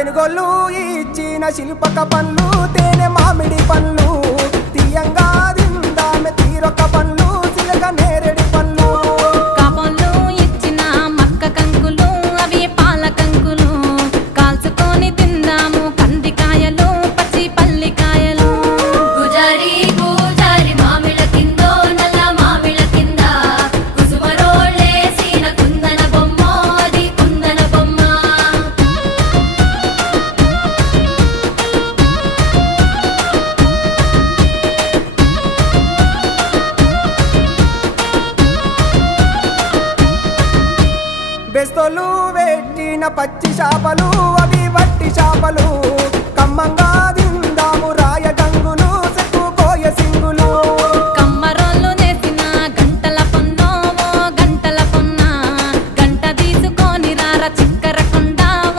తెనుగోళ్ళు ఇచ్చిన శిల్పక పండ్లు తేనె మామిడి పండ్లు తీయంగా దిందామె తీరొక్క పండ్లు చిలక నేరేడి పండ్లు కాపంలో ఇచ్చిన మక్క కంకులు అవి పాల కంకులు కాల్చుకొని తిందాము కందికాయలు పచ్చి పల్లికాయలు గుజారి గుజారి మామిళ్ళ కిందో నల్ల మామిళ్ళ కింద కుసుమరోళ్ళేసిన కుందన బొమ్మ అది కుందన బొమ్మ బెస్తోలు పెట్టిన పచ్చి చేపలు అవి వట్టి చేపలు కమ్మంగా